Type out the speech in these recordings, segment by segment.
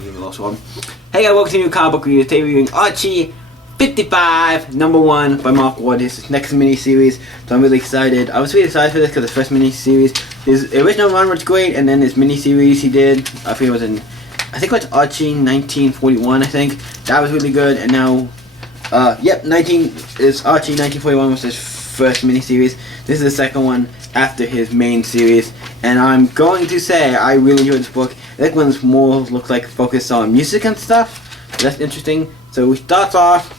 Also, hey guys, welcome to a new comic book review. Today we're reviewing Archie 55, #1 by Mark Ward. This is his next mini-series, so I'm really excited. I was really excited for this because the first mini-series, his original run was great, and then his mini-series he did, I think it was Archie 1941, I think. That was really good, and now, Archie 1941 was his first mini-series. This is the second one after his main series, and I'm going to say I really enjoyed this book. I think one's more looks like focused on music and stuff. So that's interesting. So we start off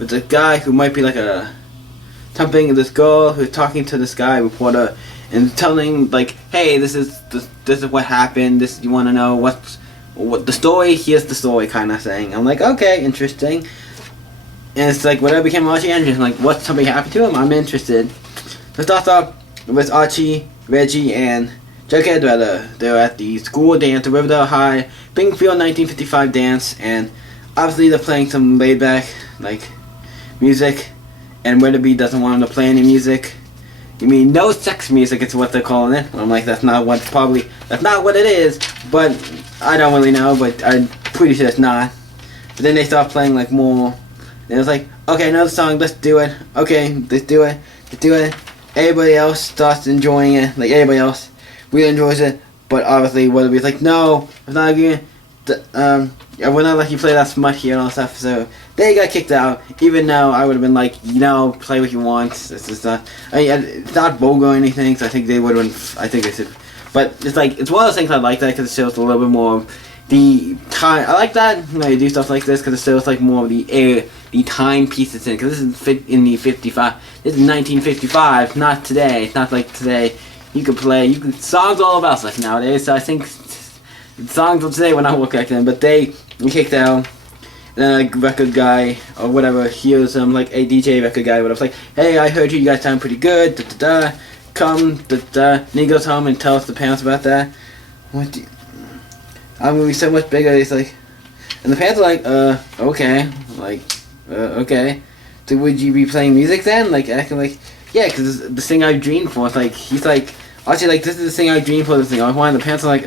with a guy who might be like this girl who's talking to this guy reporter and telling like, hey, this is what happened. This, you want to know what the story? Here's the story, kind of saying. I'm like, okay, interesting. And it's like, whatever became Archie Engine, like, what, something happened to him? I'm interested. So it starts off with Archie, Reggie, and Jughead. They're at the school dance, the Riverdale High Bingfield 1955 dance, and obviously they're playing some laid-back, like, music, and Weatherby doesn't want them to play any music. You mean no sex music, it's what they're calling it. I'm like, that's not what it is, but I don't really know, but I'm pretty sure it's not. But then they start playing, like, more. And it's like, okay, another song, let's do it. Okay, let's do it. Everybody else starts enjoying it. Like, everybody else really enjoys it. But obviously, Weatherby's like, no, I'm not agreeing. We're not letting you play that smut here and all that stuff. So they got kicked out. Even though I would have been like, play what you want. It's just not. It's not vulgar or anything. So I think they would have been. I think they should. But it's like, it's one of those things I like that because it shows a little bit more the time. I like that, you do stuff like this because it shows like more of the time pieces in. Because this is in the 55. This is 1955, not today. It's not like today. You could songs all about stuff nowadays. So I think songs of today would not work back then. But they kicked out. And then a record guy or whatever hears him, like a DJ record guy, whatever. Like, hey, I heard you guys sound pretty good. Da da da. Come, da da. And he goes home and tells the parents about that. I'm gonna be so much bigger. He's like, and the parents are like, okay, like, okay. So would you be playing music then? Like, acting like, yeah, because the thing I dreamed for. It's like, he's like, actually, like, this is the thing I dreamed for. This thing I want. The parents are like,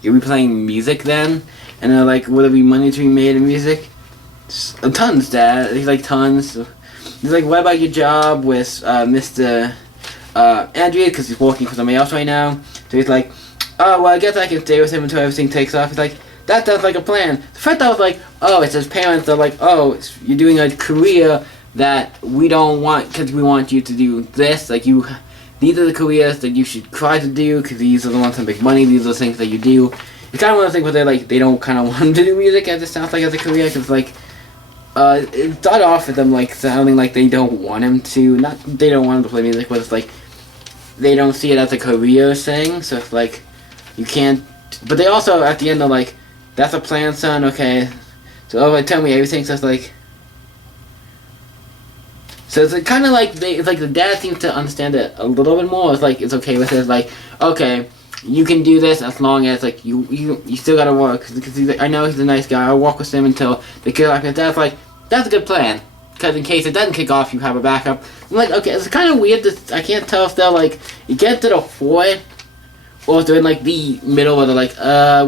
you'll be playing music then? And they're like, will there be money to be made in music? Tons, Dad. He's like, tons. He's like, what about your job with Mr. Andrea? Because he's working for somebody else right now. So he's like, oh, well, I guess I can stay with him until everything takes off. He's like, that sounds like a plan. The first I was like, oh, it's his parents. They're like, oh, you're doing a career that we don't want because we want you to do this. Like, these are the careers that you should try to do because these are the ones that make money. These are the things that you do. It's kind of one of the things where they don't kind of want him to do music as it sounds like as a career because, like, it started off with them, like, sounding like they don't want him to, not they don't want him to play music, but it's like, they don't see it as a career thing, so it's like, you can't, but they also, at the end, are like, that's a plan, son, okay, so tell me everything, so it's like, so it's kind of like, it's like the dad seems to understand it a little bit more, it's like, it's okay with it, it's like, okay, you can do this as long as, like, you still gotta work, because he's like, I know he's a nice guy, I'll walk with him until the kid, like, that's like, that's a good plan, because in case it doesn't kick off, you have a backup. I'm like, okay, it's kind of weird, I can't tell if they're, like, you get to the fourth, or if they're in, like, the middle where they're like,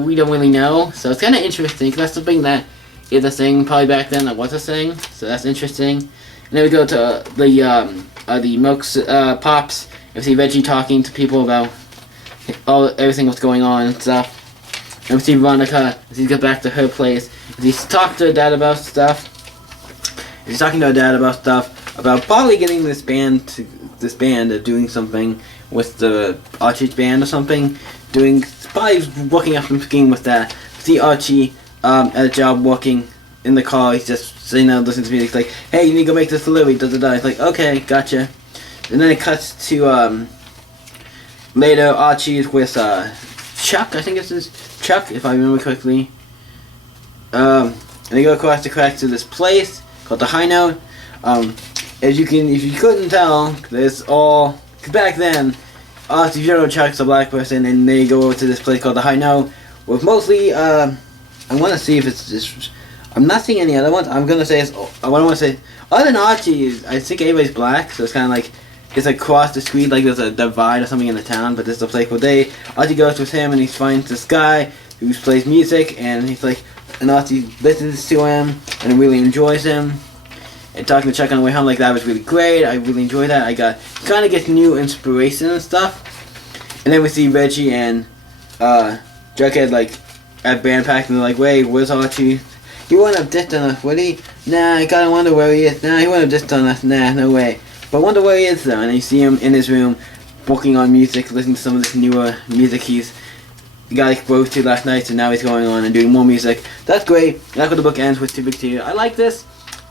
we don't really know. So it's kind of interesting, because that's something that is a thing probably back then that was a thing. So that's interesting. And then we go to the Milks, Pops, and we see Reggie talking to people about everything that's going on and stuff. And we see Veronica, as he gets back to her place, as he's talking to her dad about stuff. He's talking to her dad about stuff, about probably getting this band doing something with the Archie's band or something, probably working up some scheme with that. See Archie at a job working in the car, he's just sitting there listening to music, he's like, hey, you need to go make this delivery, da-da-da. He's like, okay, gotcha. And then it cuts to, later Archie is with, Chuck, I think it's his, Chuck, if I remember correctly. And they go across the cracks to this place called the High Note. If you couldn't tell, there's all, cause back then, if you don't know Chuck's a black person, and they go over to this place called the High Note, with mostly, I want to see if it's just, I'm not seeing any other ones, I'm gonna say it's, I want to say, other than Archie, I think everybody's black, so it's kind of like, it's across the street, like there's a divide or something in the town, but this is a place where Archie goes with him and he finds this guy who plays music, and he's like, and Archie listens to him and really enjoys him. And talking to Chuck on the way home, like, that was really great. I really enjoyed that. I kind of get new inspiration and stuff. And then we see Reggie and Jughead, like, at band pack, and they're like, wait, where's Archie? He wouldn't have dissed on us, would he? Nah, I kinda wonder where he is. Nah, he wouldn't have dissed on us. Nah, no way. But I wonder where he is, though. And you see him in his room, working on music, listening to some of this newer music he got exposed to last night, so now he's going on and doing more music. That's great. I like what the book ends with, Too Big to You. I like this.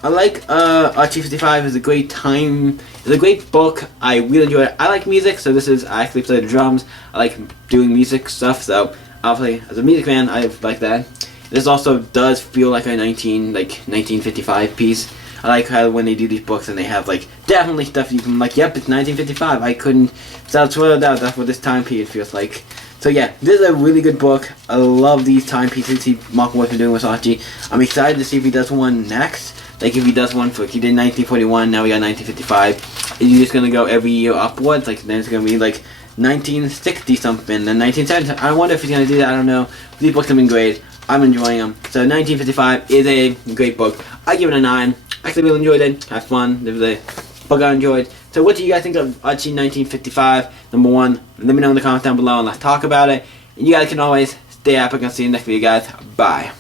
I like Archie 55 is a great time. It's a great book. I really enjoy it. I like music, so I actually play the drums. I like doing music stuff, so obviously as a music fan, I like that. This also does feel like a 1955 piece. I like how when they do these books and they have like definitely stuff you can like, yep, it's 1955. I couldn't without a doubt that's what this time period feels like. So yeah, this is a really good book. I love these time pieces Mark Ward's been doing with Archie. I'm excited to see if he does one next. Like if he does one he did 1941, now we got 1955. Is he just gonna go every year upwards? Like then it's gonna be like 1960 something, then 1970. I wonder if he's gonna do that. I don't know. These books have been great. I'm enjoying them. So 1955 is a great book. I give it a 9. I actually really enjoyed it. Had fun. It was a book I enjoyed. So what do you guys think of Archie 1955? Number 1. Let me know in the comments down below and let's talk about it. And you guys can always stay epic. I'll see you in the next video, guys. Bye.